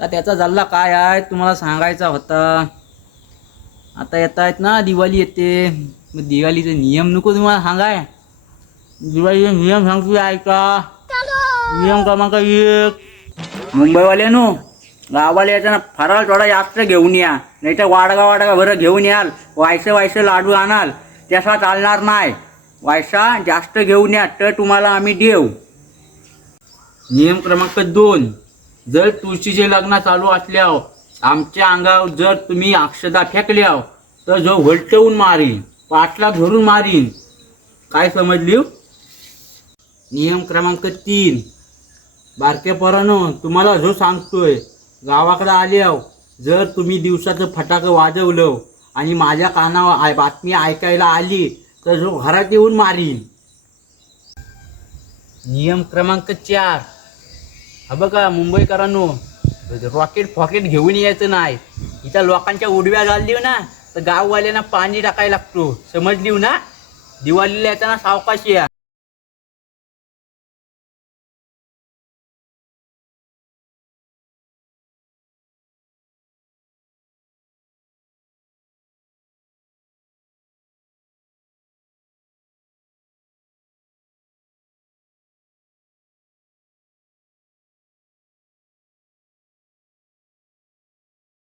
तर त्याचा जल्ला काय आहे तुम्हाला सांगायचा होता. आता येत आहेत ना दिवाळी येते, मग दिवाळीचे नियम नको तुम्हाला सांगाय. दिवाळीचे नियम सांगतो ऐका. नियम क्रमांक 1, मुंबईवाल्यानो गावाला यायचं फराळ थोडा जास्त घेऊन या, नाही तर वाडगा भरं घेऊन याल. वायसे लाडू आणाल त्याचा चालणार नाही. वायसा जास्त घेऊन या तर तुम्हाला आम्ही देऊ. नियम क्रमांक 2, जर तुळशीचे लग्न चालू असल्यावर आमच्या अंगावर जर तुम्ही अक्षदा फेकल्या तर जो व्हलटवून मारीन, पाठला धरून मारीन. काय समजली? नियम क्रमांक 3, बारके पोरांनो तुम्हाला जो सांगतोय, गावाकडे आल्यावर जर तुम्ही दिवसाचं फटाकं वाजवलं आणि माझ्या कानावर बातमी ऐकायला आली तर जो घरात येऊन मारीन. नियम क्रमांक 4, हा बघा मुंबईकरांनो, रॉकेट घेऊन यायचं नाही. इथं लोकांच्या उडव्या घाललीव ना तर गाववाल्यांना पाणी टाकायला लागतो. समजलीव ना? दिवाळीला येताना सावकाश या.